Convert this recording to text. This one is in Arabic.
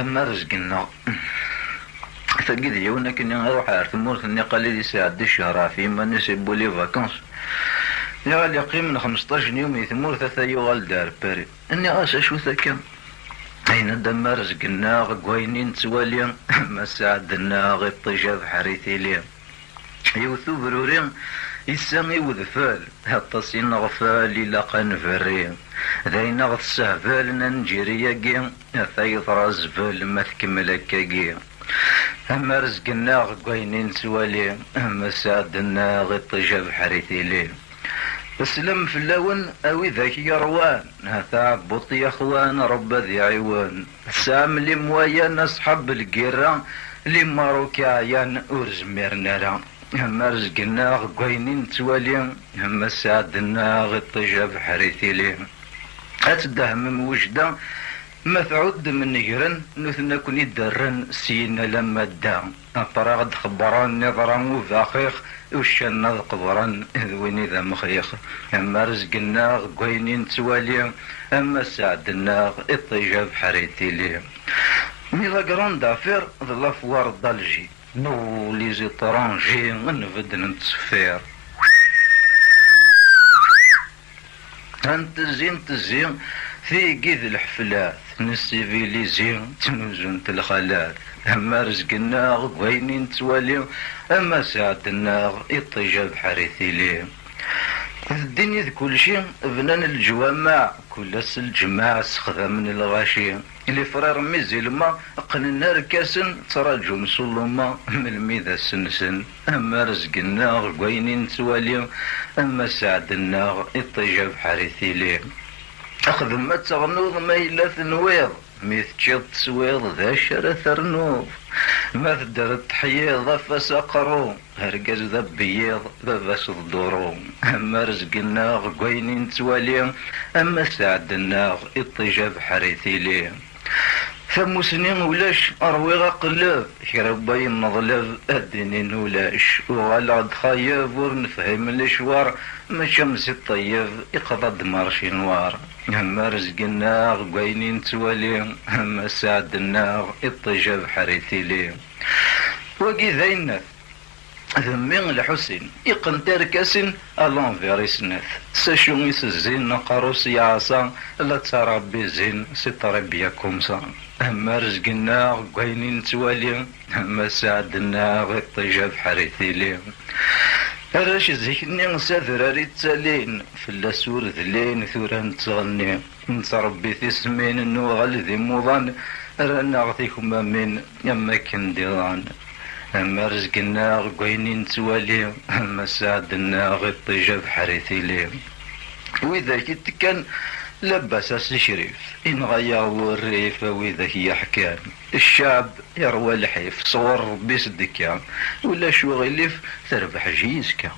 أما رزقنا ثقيل يونا كني نروح على ثمورة إني قال لي ساعد الشهر في ما نسيبوا لي فاكونس يا غالي قيم من 15 يوم يثمور ثلاثة يوغال دار باري إني غاسا شو ثكا أين دما رزقنا غوينين توالي ما ساعدنا غي الطيجة بحريثي لي يوثو برورين يسامي وذفال هالتصين غفال إلا قنفرين ذاين غتسهفال ننجيريا كي ثايث رازفال ما تكمل هكاكي أما رزقنا غوينين توالي أما ساعدنا غي الطيجة بحريثي لي اسلم في اللون اوي ذاك يروان هذا بوط يا اخوان رب ذي عيوان سام لي موايا اصحاب القيرة لي ماروكا عيان ورزمير نارا هما رزقنا غوينين توالي هما سعدنا غطيجة بحريثي لي اتدهم وجدا ما تعود من نجرن نثنا كوني درن سينا لما دا أطراغ خبران نظران وفاخيخ وشان قبران ذويني ذا مخيخ أما رزقنا غوينين توالي أما سعدنا الطيجة بحريتي لي ميلا قران دافير ظلا فوار دالجي نو لي زيطرانجي نفد نتصفير انت زين في قيد الحفلات نسيفيليزي تنوزن الخالات أما رزقنا غوينين توالي أما ساعدنا الطيجة بحريثي لي الدنيا ذي كل شيء بنان الجوامع كل الجماعة سخذا من الغاشي اللي فرار ميزي لما قننا ركاسن تراجو مسلما من الميذا سنسن أما رزقنا غوينين توالي أما ساعدنا الطيجة بحريثي لي أخذ ما تغنوض ما إلا ثنويض ميث تشيض تسويض ذا شرا ثرنوض ما تدر التحييض فاس أقرو هرقز ذا بيض ذا فاس الدورو أما رزقنا غوينين توالي أما ساعدنا الطيجة بحريثي لي ثم سنين ولاش أروي قلب كربي نظلب الدنين ولاش وغلاد خايب ورنفهم الاشوار ما شمس الطيب يقضى دمار شنوار هما رزقنا غوينين توالي هما ساعدنا الطيجة بحريثي لي وكي ذاينات ذمين الحسين يقنتر كاسن الانفير يسنث ساشو يسزين نقروس يعصا لا تربي زين ستربي كومسا اما رزقنا غوينين توالي اما ساعدنا غي الطيجة بحريثي لي راش زيكني ساذراري التالين في اللاسور ذلين ثوران تغني نتربي في سمين نوغل ذي موضان رانا غثيكم من يما كنديران أما رزقنا غوينين توالي أما ساعدنا غي الطيجة بحريثي لي وإذا كنت كان لباس الشريف إن غيروا الريف وإذا هي حكام الشعب يروى الحيف صور ربي صدكا ولا شو غيلف تربح جيزكا